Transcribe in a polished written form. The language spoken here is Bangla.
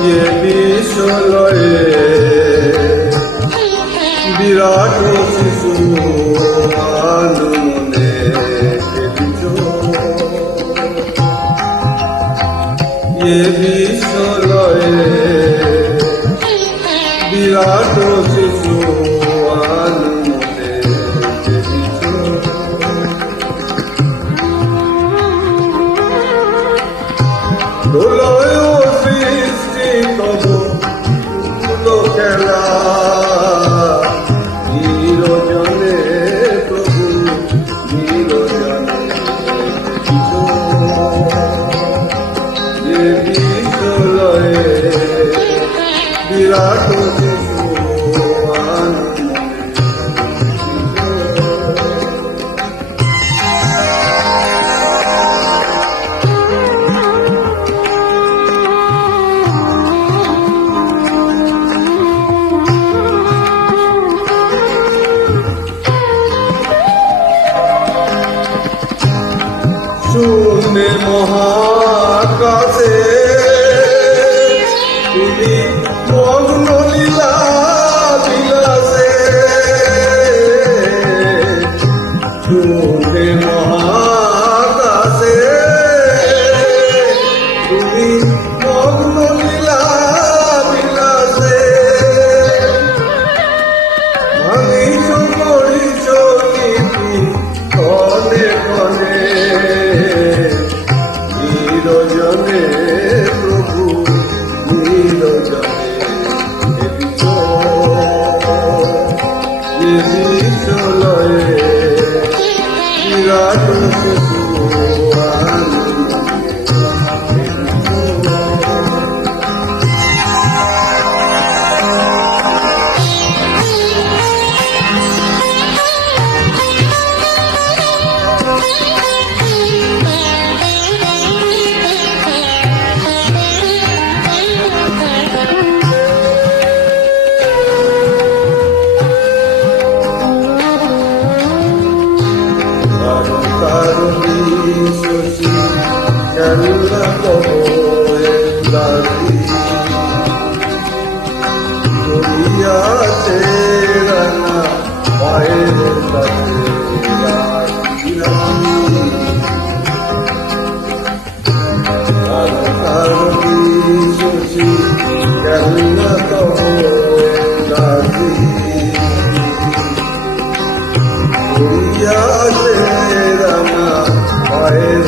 ये विश्वलये विराट शिशु आनंदे खेलिছো ये विश्वलये विराट शिशु आनंदे खेलिছো দোলয় সৃষ্টি তবু খেলা নিরজনে প্রভু নিরজনে যে বিশ্বলয়ে বিরাট শিশু শূন্যে মহাকাশে তুমি মগ্ন লীলা বিলাসে শূন্যে মহাকাশে তুমি মগ্ন লীলা বিলাসে ভাঙিছ করিছ নীতি কনে কনে নিরজনে প্রভু নিরজনে খেলিছো যে বিশ্বলয়ে বিরাট শিশু খেলা করিয়াছে রানা পায়ের শশী খেলা করিয়াছে রানা পায়ের